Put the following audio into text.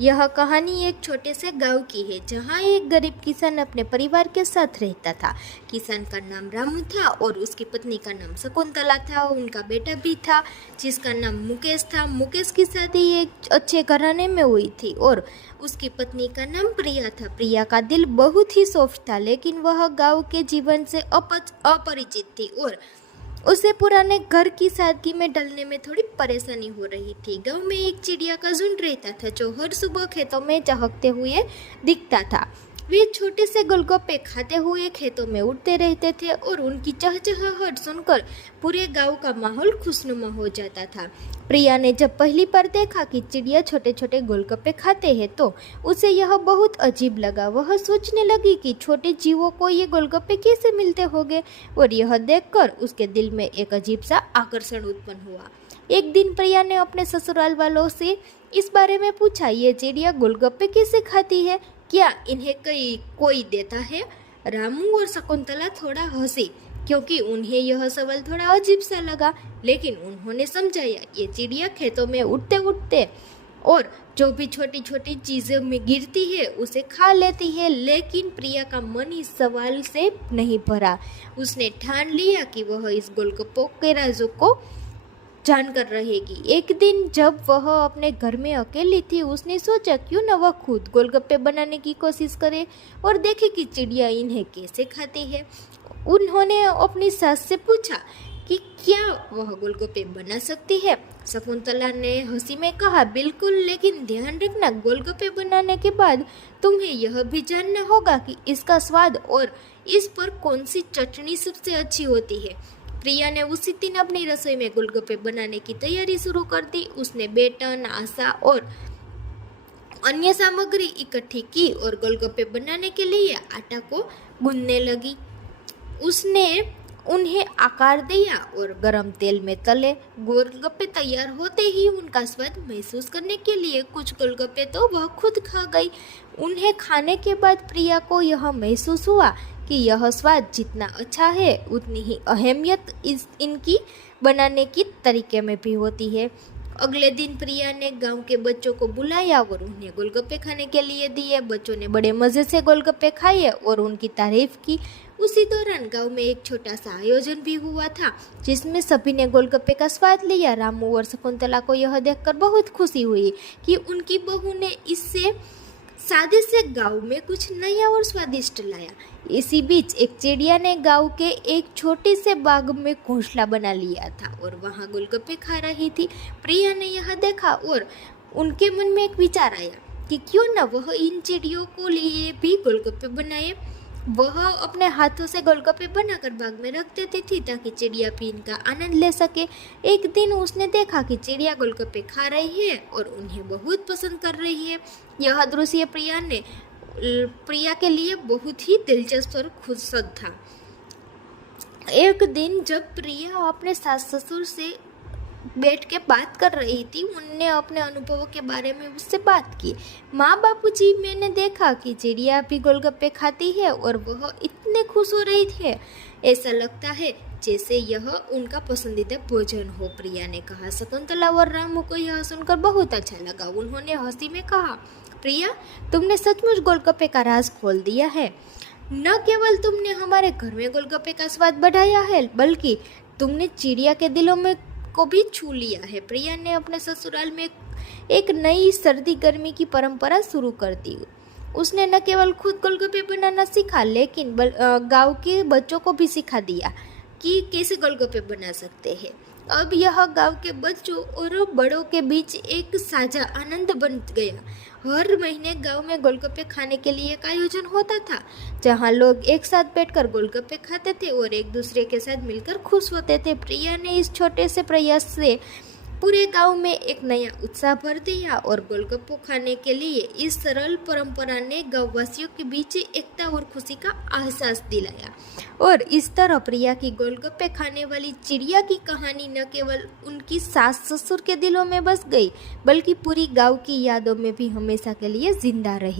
यह कहानी एक छोटे से गांव की है जहां एक गरीब किसान अपने परिवार के साथ रहता था। किसान का नाम रामू था और उसकी पत्नी का नाम शकुंतला था। उनका बेटा भी था जिसका नाम मुकेश था। मुकेश की शादी एक अच्छे घराने में हुई थी और उसकी पत्नी का नाम प्रिया था। प्रिया का दिल बहुत ही सॉफ्ट था, लेकिन वह गाँव के जीवन से अपरिचित थी और उसे पुराने घर की सादगी में ढलने में थोड़ी परेशानी हो रही थी। गांव में एक चिड़िया का झुंड रहता था जो हर सुबह खेतों में चहकते हुए दिखता था। वे छोटे से गोलगप्पे खाते हुए खेतों में उड़ते रहते थे और उनकी चहचहाहट सुनकर पूरे गांव का माहौल खुशनुमा हो जाता था। प्रिया ने जब पहली बार देखा कि चिड़िया छोटे छोटे गोलगप्पे खाते हैं तो उसे यह बहुत अजीब लगा। वह सोचने लगी कि छोटे जीवों को ये गोलगप्पे कैसे मिलते होंगे और यह देखकर उसके दिल में एक अजीब सा आकर्षण उत्पन्न हुआ। एक दिन प्रिया ने अपने ससुराल वालों से इस बारे में पूछा, ये चिड़िया गोलगप्पे कैसे खाती है? क्या इन्हें कोई देता है? रामू और शकुंतला थोड़ा हंसी क्योंकि उन्हें यह सवाल थोड़ा अजीब सा लगा, लेकिन उन्होंने समझाया ये चिड़िया खेतों में उड़ते उड़ते और जो भी छोटी छोटी चीज़ों में गिरती है उसे खा लेती है। लेकिन प्रिया का मन इस सवाल से नहीं भरा। उसने ठान लिया कि वह इस गोलगप्पों के राजों को जानकर रहेगी। एक दिन जब वह अपने घर में अकेली थी, उसने सोचा क्यों न वह खुद गोलगप्पे बनाने की कोशिश करे और देखे कि चिड़िया इन्हें कैसे खाती है। उन्होंने अपनी सास से पूछा कि क्या वह गोलगप्पे बना सकती है। शकुंतला ने हंसी में कहा, बिल्कुल, लेकिन ध्यान रखना गोलगप्पे बनाने के बाद तुम्हें यह भी जानना होगा कि इसका स्वाद और इस पर कौन सी चटनी सबसे अच्छी होती है। प्रिया ने उसी दिन अपनी रसोई में गोलगप्पे बनाने की तैयारी शुरू कर दी। उसने बेसन, आटा और अन्य सामग्री इकट्ठी की और गोलगप्पे बनाने के लिए आटा को गूंथने लगी। उसने उन्हें आकार दिया और गरम तेल में तले। गोलगप्पे तैयार होते ही उनका स्वाद महसूस करने के लिए कुछ गोलगप्पे तो वह खुद खा गई। उन्हें खाने के बाद प्रिया को यह महसूस हुआ कि यह स्वाद जितना अच्छा है उतनी ही अहमियत इनकी बनाने की तरीके में भी होती है। अगले दिन प्रिया ने गांव के बच्चों को बुलाया और उन्हें गोलगप्पे खाने के लिए दिए। बच्चों ने बड़े मज़े से गोलगप्पे खाए और उनकी तारीफ की। उसी दौरान गांव में एक छोटा सा आयोजन भी हुआ था जिसमें सभी ने गोलगप्पे का स्वाद लिया। रामू और शकुंतला को यह देखकर बहुत खुशी हुई कि उनकी बहू ने इससे सादे से गांव में कुछ नया और स्वादिष्ट लाया। इसी बीच एक चिड़िया ने गांव के एक छोटे से बाग में घोंसला बना लिया था और वहां गोलगप्पे खा रही थी। प्रिया ने यह देखा और उनके मन में एक विचार आया कि क्यों न वह इन चिड़ियों को लिए भी गोलगप्पे बनाए। वह अपने हाथों से गोलगप्पे बनाकर बाग में रख देती थी ताकि चिड़िया भी इनका आनंद ले सके। एक दिन उसने देखा कि चिड़िया गोलगप्पे खा रही है और उन्हें बहुत पसंद कर रही है। यह दृश्य प्रिया के लिए बहुत ही दिलचस्प और खुशद था। एक दिन जब प्रिया अपने सास ससुर से बैठ के बात कर रही थी, उनने अपने अनुभवों के बारे में उससे बात की। माँ, बापूजी, मैंने देखा कि चिड़िया भी गोलगप्पे खाती है और वह इतने खुश हो रही थी, ऐसा लगता है जैसे यह उनका पसंदीदा भोजन हो, प्रिया ने कहा। शकुंतला और रामू को यह सुनकर बहुत अच्छा लगा। उन्होंने हंसी में कहा, प्रिया, तुमने सचमुच गोलगप्पे का राज खोल दिया है। न केवल तुमने हमारे घर में गोलगप्पे का स्वाद बढ़ाया है, बल्कि तुमने चिड़िया के दिलों में को भी छू लिया है। प्रिया ने अपने ससुराल में एक नई सर्दी गर्मी की परंपरा शुरू कर दी। उसने न केवल खुद गोलगप्पे बनाना सीखा, लेकिन गांव के बच्चों को भी सिखा दिया कि कैसे गोलगप्पे बना सकते हैं। अब यह गांव के बच्चों और बड़ों के बीच एक साझा आनंद बन गया। हर महीने गांव में गोलगप्पे खाने के लिए एक आयोजन होता था जहां लोग एक साथ बैठकर गोलगप्पे खाते थे और एक दूसरे के साथ मिलकर खुश होते थे। प्रिया ने इस छोटे से प्रयास से पूरे गांव में एक नया उत्साह भर दिया और गोलगप्पे खाने के लिए इस सरल परंपरा ने गांववासियों के बीच एकता और खुशी का एहसास दिलाया। और इस तरह प्रिया की गोलगप्पे खाने वाली चिड़िया की कहानी न केवल उनकी सास ससुर के दिलों में बस गई, बल्कि पूरी गांव की यादों में भी हमेशा के लिए जिंदा रही।